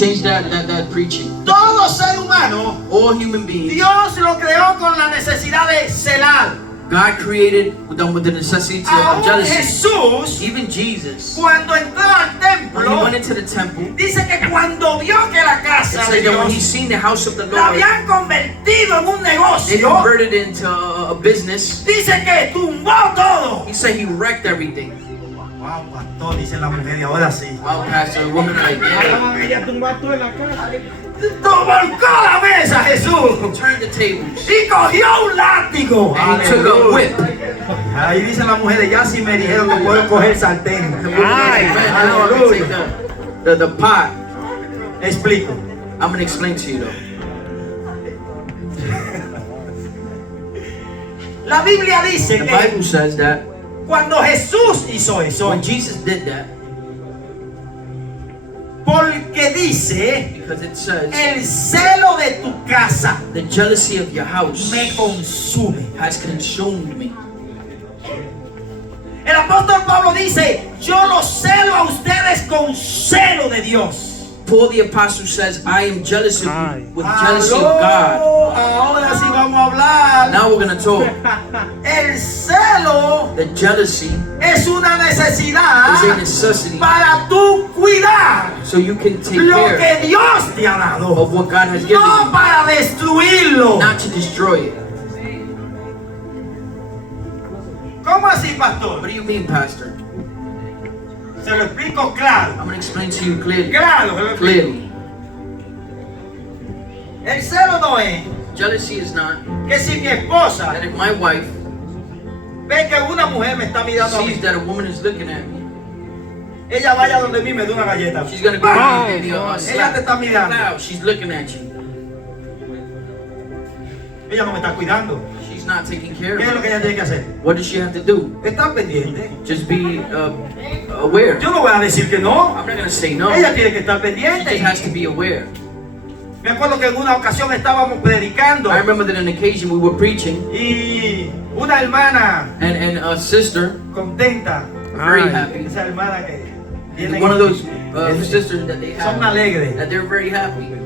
Change that preaching. Todo ser humano, All human beings, Dios lo creó con la necesidad de celar. God created them with the necessity of Aún jealousy. Jesús, Even Jesus, cuando entró al when he templo, went into the temple, dice que cuando vio que la it casa de says that when he Dios seen the house of the la Lord, habían convertido en un they negocio, converted into a business. dice que tumbó todo. He said he wrecked everything. Wow, pastor, dice la mujer, y ahora sí. Wow, pastor, the woman like, yeah. Ella tumbó todo en la casa. Volcó la mesa Jesús Turned the tables. y cogió un látigo. And he took a whip. Ahí dicen las mujeres, ya si me dijeron que puedo coger sartén. Ay, now I'm gonna take the pot. Explico. I'm gonna explain to you though. La Biblia dice The que Bible says that cuando Jesús hizo eso, when Jesus did that, porque dice, because it says el celo de tu casa the jealousy of your house me consume. has consumed me. El apóstol Pablo dice, yo los celo a ustedes con celo de Dios. Paul the apostle says, I am jealous of you with jealousy of God. Ahora sí vamos a hablar. Now we're gonna talk. El celo The jealousy es una necesidad is a necessity para tú cuidar so you can take lo care que Dios te ha dado, of what God has given no you, para destruirlo. not to destroy it. ¿Cómo así, pastor? What do you mean, Pastor? Se lo explico claro. I'm gonna explain to you clearly. Claro, se lo explico. Clearly. El celo no es Jealousy is not que si mi esposa that if my wife ve que una mujer me está mirando a sees mí, that a woman is looking at me, ella vaya donde mí me dé una galleta. she's gonna go ¡Pam! and give me a Ella slap. te está mirando. Wow, she's looking at you. Ella no me está cuidando. She's not taking care ¿Qué es lo of que me. ella tiene que hacer? What does she have to do? Estar pendiente. Just be aware. Yo no voy a decir que no. I'm not gonna say no. Ella tiene que estar She pendiente. just has to be aware. Me acuerdo que en una ocasión estábamos predicando I remember that on occasion we were preaching, y una hermana and a sister, contenta, very happy, esa hermana que tiene one of those sisters that they son have, alegres, that they're very happy.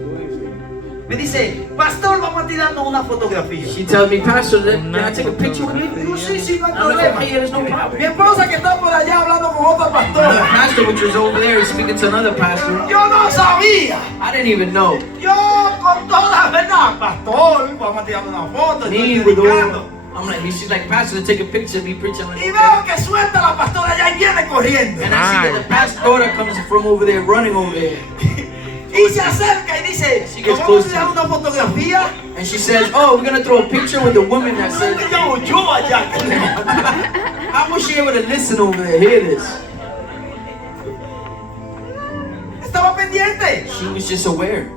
me dice, pastor, vamos a tirarnos una fotografía. She tells me, Pastor, can I take a picture with you? Digo, sí, sí, no hay I'm like, problema. okay, there's no problem. Mi esposa que está por allá hablando con otra The pastora, pastor, which was over there, is speaking to another pastor. yo no sabía. I didn't even know. Yo con toda la verdad, pastor, vamos a tirar una foto, estoy Me with predicando. all, I'm like, she's like, Pastor, take a picture of me preaching. I'm like, Y okay. veo que suelta la pastora allá y viene corriendo. And I see that the pastor comes from over there, running over there. Y se acerca y dice, She gets ¿cómo vamos a close to tirar me. una fotografía? And she says, oh, we're going to throw a picture with the woman that said, Yo allá. how was she able to listen over there, hear this? Estaba pendiente. She was just aware.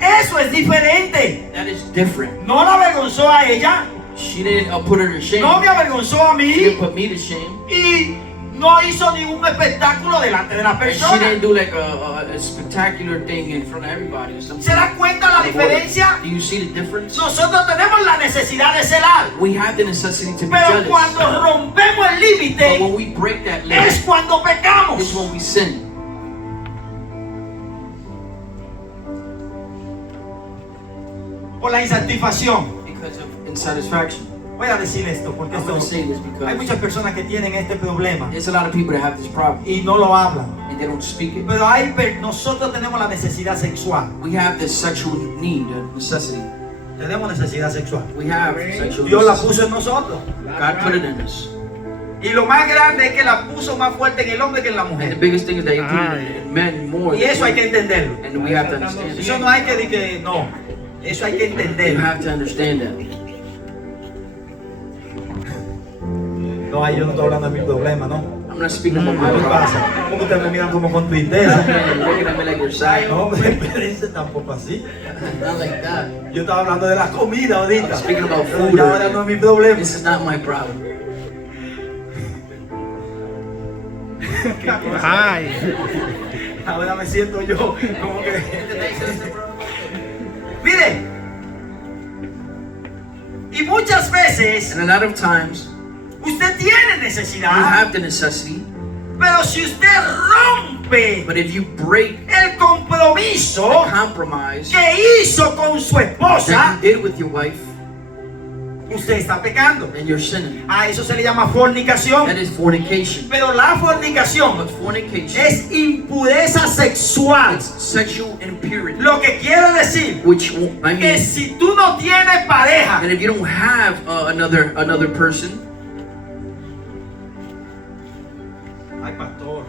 Eso es diferente. That is different. No la avergonzó a ella, She didn't put her to shame. no me avergonzó a She mí didn't put me to shame. y no hizo ningún espectáculo delante de la And she persona. didn't do like a spectacular thing in front of everybody or something. ¿Se da cuenta la diferencia? Do you see the difference? Nosotros tenemos la necesidad de celar, We have the necessity to be pero jealous. cuando rompemos el But límite when we break that es limit, cuando pecamos. is when we sin. Por la insatisfacción. Because of insatisfaction. Voy a decir esto porque I'm going to esto, say this hay because muchas personas que tienen este problema there's a lot of people that have this problem y no lo hablan. and they don't speak it. Pero nosotros tenemos la necesidad sexual. We have this sexual need, a necessity. Tenemos necesidad sexual. We have sexual Dios la necessity. puso en nosotros. God put it in us. Y lo más grande es que la puso más fuerte en el hombre que en la And the mujer. biggest thing is that He put it in men more Y eso hay que than entenderlo. women. And we have to understand Eso it. no hay que decir que no. Eso hay que You entenderlo. have to understand that. No, yo no estoy hablando de mi problema, ¿no? I'm not speaking about ¿Qué my me problem. pasa? ¿Cómo ustedes me miran como con tristeza? Man, looking at me like you're sad. No, pero tampoco así. Not like that. Yo estaba hablando de la comida ahorita. I'm speaking about Pero food. ya ahora no es mi problema. This is not my problem. Ahora me siento yo como que... Mire, y muchas veces And a lot of times, usted tiene you necesidad, have the necessity, pero si usted rompe but if you break el el compromiso the compromise que hizo con su esposa, that you did with your wife, usted está pecando. and you're sinning. A eso se le llama fornicación. That is fornication. Pero la fornicación But fornication, es impureza sexual. it's sexual impurity, Lo que quiere decir which I que mean, si tú no tienes pareja, and if you don't have another person, ay pastor,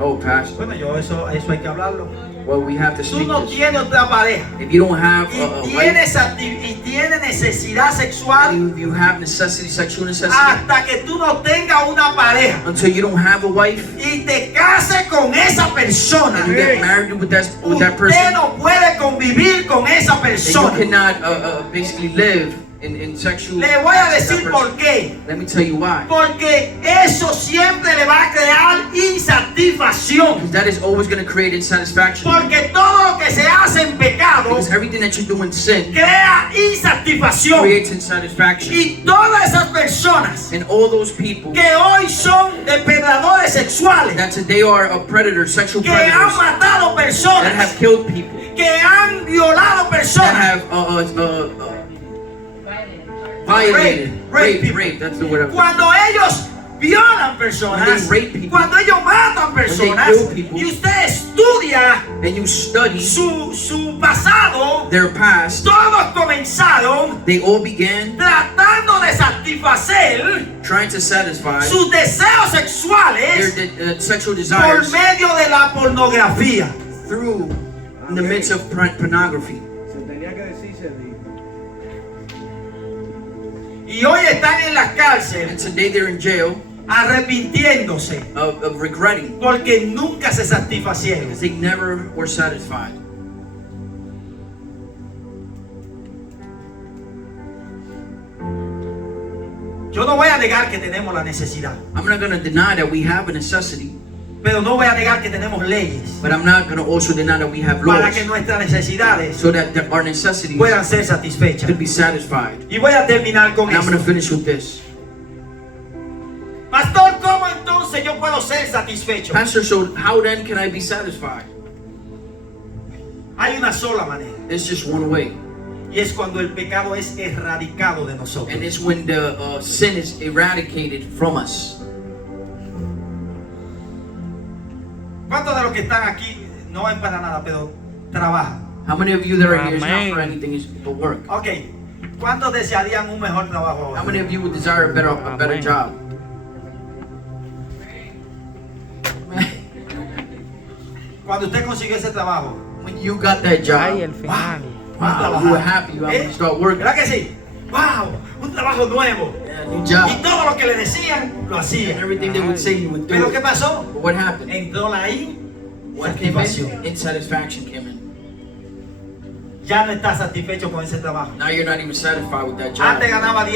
oh pastor, bueno eso hay que hablarlo. well we have to Tú speak no this. tienes otra pareja If you don't have y a wife, tienes necesidad sexual and you have necessity, sexual necessity, hasta que tú no tengas una pareja until you don't have a wife y te cases con esa persona, and you get married with that usted person, no puede convivir con esa then you persona. cannot basically live in sexual. Le voy a decir that por person. qué. Let me tell you why. Porque eso siempre le va a crear insatisfacción. Because that is always going to create insatisfaction. Porque todo lo que se hace en pecado Because everything that you do in sin crea insatisfacción. creates insatisfaction. Y todas esas personas And all those people que hoy son depredadores sexuales, that today are predators, sexual que han predators, matado that personas, have killed people, que han violado that personas, have violated, Rape people. rape, that's the word. cuando ellos violan personas, When they rape people, cuando ellos matan personas, kill people, y usted estudia And you study su pasado, their past, todos comenzaron they all began tratando de satisfacer trying to satisfy sus deseos sexuales their sexual por desires medio de la pornografía. through in the midst of pornography. Se tenía que decir, se dijo. Y hoy están en la cárcel And today they're in jail arrepintiéndose of regretting porque nunca se satisfacieron. because they never were satisfied. Yo no voy a negar que tenemos la necesidad, I'm not going to deny that we have a necessity, pero no voy a negar que tenemos leyes but I'm not going to also deny that we have para laws que nuestras necesidades so that our necessities puedan ser satisfechas. could be satisfied. Y voy a terminar con And I'm going to esto. finish with this. Pastor, ¿cómo entonces yo puedo ser satisfecho? Pastor, so how then can I be satisfied? Hay una sola manera, There's just one way. y es cuando el pecado es erradicado de nosotros. And it's when the sin is eradicated from us. ¿Cuántos de los que están aquí no es para nada, pero trabajan? How many of you that are here is not Amen. for anything, is for work? Ok, ¿cuántos desearían un mejor trabajo How ahora? many of you would desire a better Amen. job? Cuando usted consiguió ese trabajo, When you got that Ay, el job, final. wow, you were happy, you have to start working. ¿Verdad que sí? ¡Wow! Un trabajo nuevo. Yeah, new Y job. todo lo que le decían, lo And hacía. everything they would say, you would do. ¿Pero qué But pasó? what happened? Entró la What came insatisfacción. in? Insatisfaction came in. Ya no está satisfecho con ese trabajo. Now you're not even satisfied with that Antes job. ganaba